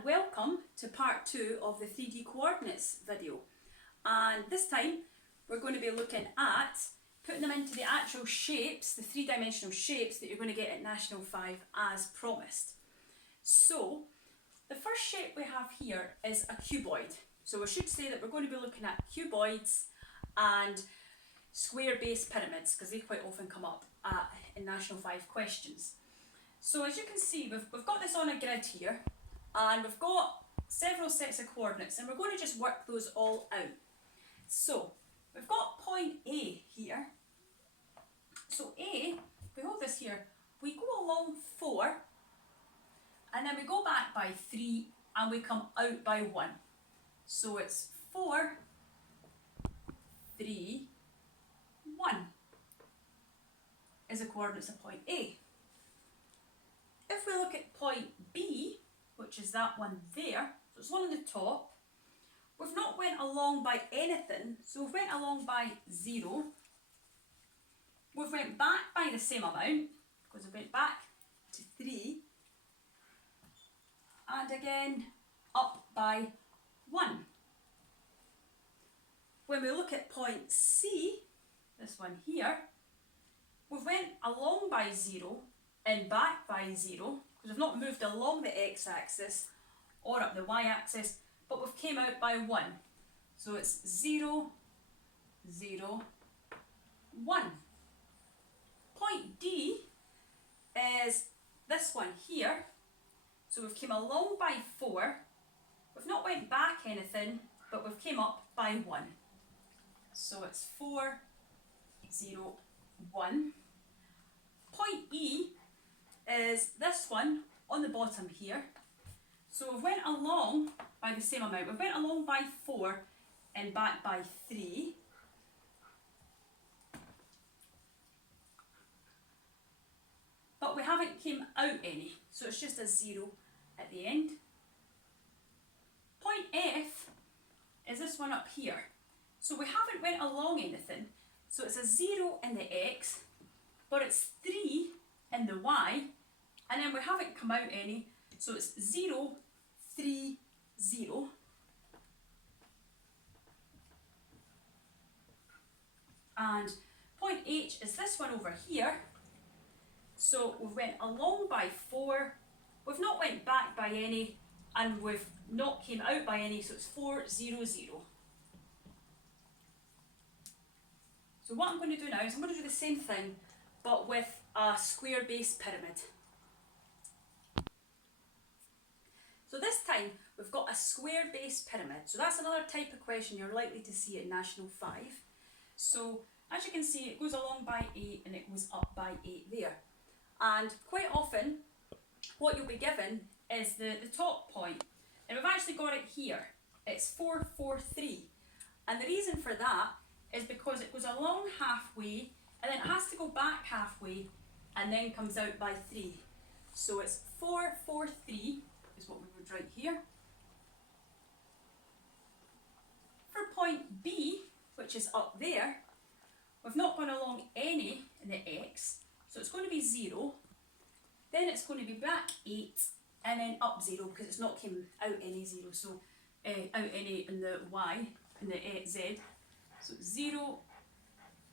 and welcome to part 2 of the 3D coordinates video. And this time we're going to be looking at putting them into the actual shapes, the three-dimensional shapes that you're going to get at National 5 as promised. So the first shape we have here is a cuboid. So I should say that we're going to be looking at cuboids and square base pyramids because they quite often come up in National 5 questions. So as you can see, we've got this on a grid here, and we've got several sets of coordinates, and we're going to just work those all out. So we've got point A here. So A, if we hold this here, we go along 4, and then we go back by 3, and we come out by 1. So it's 4, 3, 1 is the coordinates of point A. If we look at point B, which is that one there, so it's one on the top, we've not went along by anything, so we've went along by 0. We've went back by the same amount, because we went back to 3, and again up by 1. When we look at point C, this one here, we've went along by 0 and back by 0, because we've not moved along the x-axis or up the y-axis, but we've came out by 1. So it's 0, 0, 1. Point D is this one here. So we've came along by 4. We've not went back anything, but we've came up by 1. So it's 4, 0, 1. Point E is this one on the bottom here. So we went along by the same amount. We went along by 4 and back by 3. But we haven't came out any, so it's just a 0 at the end. Point F is this one up here. So we haven't went along anything, so it's a 0 in the x, but it's 3 in the y, and then we haven't come out any, so it's 0, 3, 0. And point H is this one over here. So we went along by 4, we've not went back by any, and we've not came out by any, so it's 4, 0, 0. So what I'm going to do now is I'm going to do the same thing, but with a square base pyramid. So this time we've got a square base pyramid. So that's another type of question you're likely to see at National 5. So as you can see, it goes along by 8 and it goes up by 8 there. And quite often what you'll be given is the top point. And we've actually got it here. It's 4, 4, 3. And the reason for that is because it goes along halfway and then it has to go back halfway and then comes out by 3. So it's 4, 4, 3 is what we would write here. For point B, which is up there, we've not gone along any in the x, so it's going to be 0, then it's going to be back 8, and then up 0, because it's not came out any 0, so out any in the y, in the z. So 0,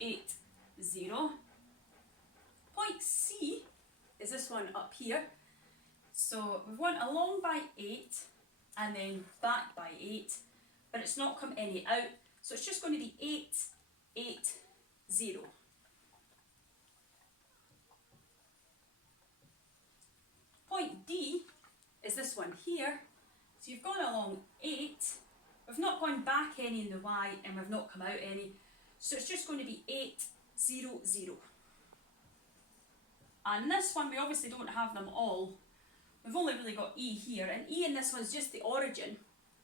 8, 0. Point C is this one up here. So we've went along by 8 and then back by 8, but it's not come any out. So it's just going to be 8, 8, 0. Point D is this one here. So you've gone along 8, we've not gone back any in the y, and we've not come out any. So it's just going to be 8, 0, 0. And this one, we obviously don't have them all. We've only really got E here, and E in this one's just the origin.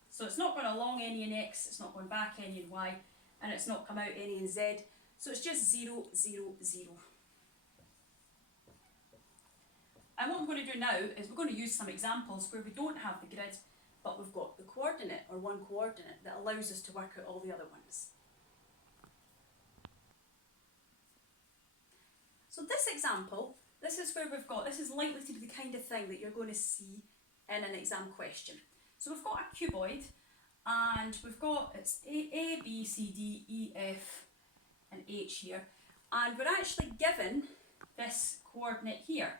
So it's not gone along any in X, it's not gone back any in Y, and it's not come out any in Z. So it's just 0, 0, 0. And what I'm going to do now is we're going to use some examples where we don't have the grid, but we've got the coordinate, or one coordinate, that allows us to work out all the other ones. So this example, this is where we've got, this is likely to be the kind of thing that you're going to see in an exam question. So we've got a cuboid, and we've got, it's A, B, C, D, E, F, and H here. And we're actually given this coordinate here.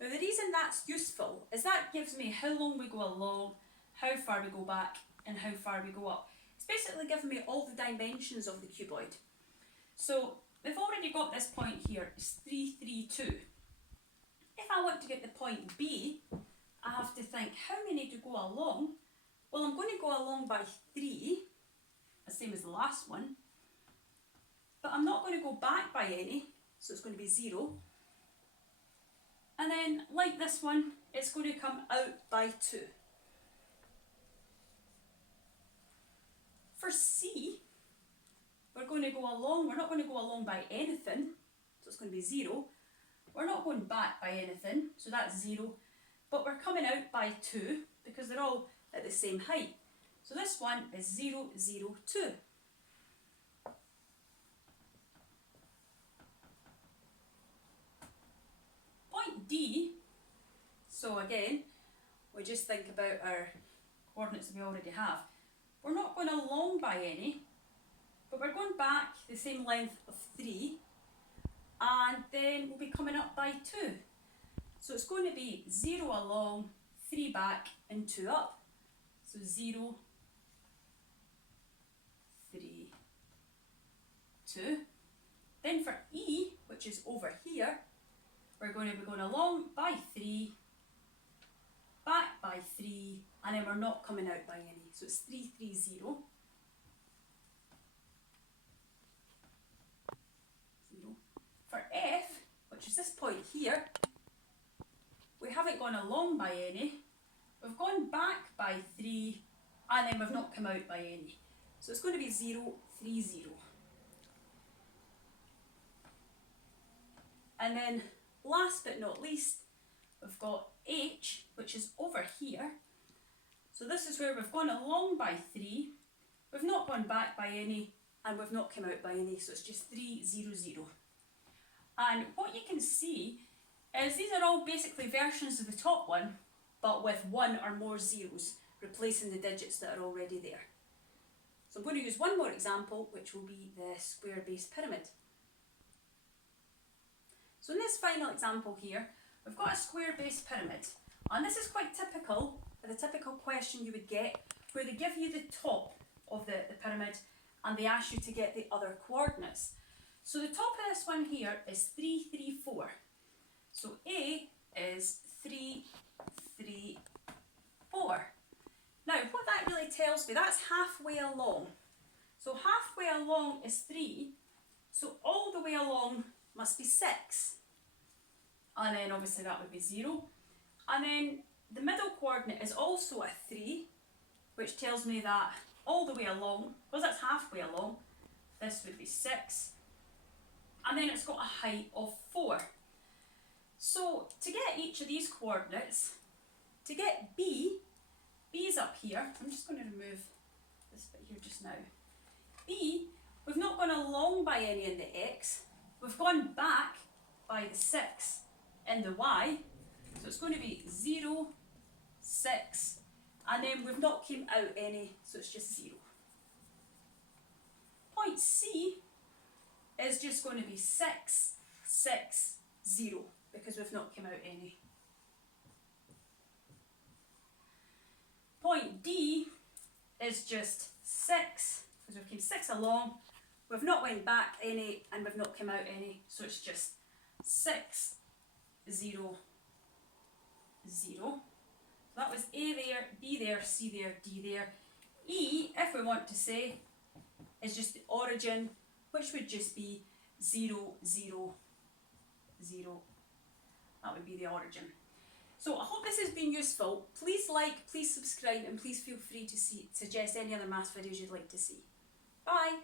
Now the reason that's useful is that gives me how long we go along, how far we go back, and how far we go up. It's basically given me all the dimensions of the cuboid. So we've already got this point here, it's 3, 3, 2. If I want to get the point B, I have to think how many to go along. Well, I'm going to go along by 3, the same as the last one, but I'm not going to go back by any, so it's going to be 0. And then, like this one, it's going to come out by 2. For C, we're going to go along, we're not going to go along by anything, so it's going to be 0. We're not going back by anything, so that's 0. But we're coming out by 2 because they're all at the same height. So this one is 0, 0, 2. Point D, so again, we just think about our coordinates that we already have. We're not going along by any, but we're going back the same length of 3, and then we'll be coming up by 2. So it's going to be 0 along, 3 back, and 2 up. So 0, 3, 2. Then for E, which is over here, we're going to be going along by 3, back by 3, and then we're not coming out by any. So it's 3, 3, 0. 0. For F, which is this point here, we haven't gone along by any. We've gone back by 3, and then we've not come out by any. So it's going to be 0, 3, 0. And then, last but not least, we've got H, which is over here. So this is where we've gone along by 3, we've not gone back by any, and we've not come out by any. So it's just 3, 0, 0. And what you can see is these are all basically versions of the top one, but with 1 or more zeros, replacing the digits that are already there. So I'm going to use one more example, which will be the square-based pyramid. So in this final example here, we've got a square-based pyramid, and this is quite typical of the typical question you would get, where they give you the top of the pyramid and they ask you to get the other coordinates. So the top of this one here is 3, 3, 4. So A is 3, 3, 4. Now what that really tells me, that's halfway along. So halfway along is 3, so all the way along must be 6. And then obviously that would be 0. And then the middle coordinate is also a 3, which tells me that all the way along, because that's halfway along, this would be 6. And then it's got a height of 4. So to get each of these coordinates, to get B, B is up here. I'm just going to remove this bit here just now. B, we've not gone along by any in the X, we've gone back by the 6 in the Y, so it's going to be 0, 6, and then we've not came out any, so it's just 0. Point C is just going to be 6, 6, 0, because we've not come out any. Point D is just 6, because we've came 6 along, we've not went back any, and we've not come out any, so it's just 6, 0, 0. That was A there, B there, C there, D there. E, if we want to say, is just the origin, which would just be 0, 0, 0. That would be the origin. So I hope this has been useful. Please like, please subscribe, and please feel free to suggest any other maths videos you'd like to see. Bye!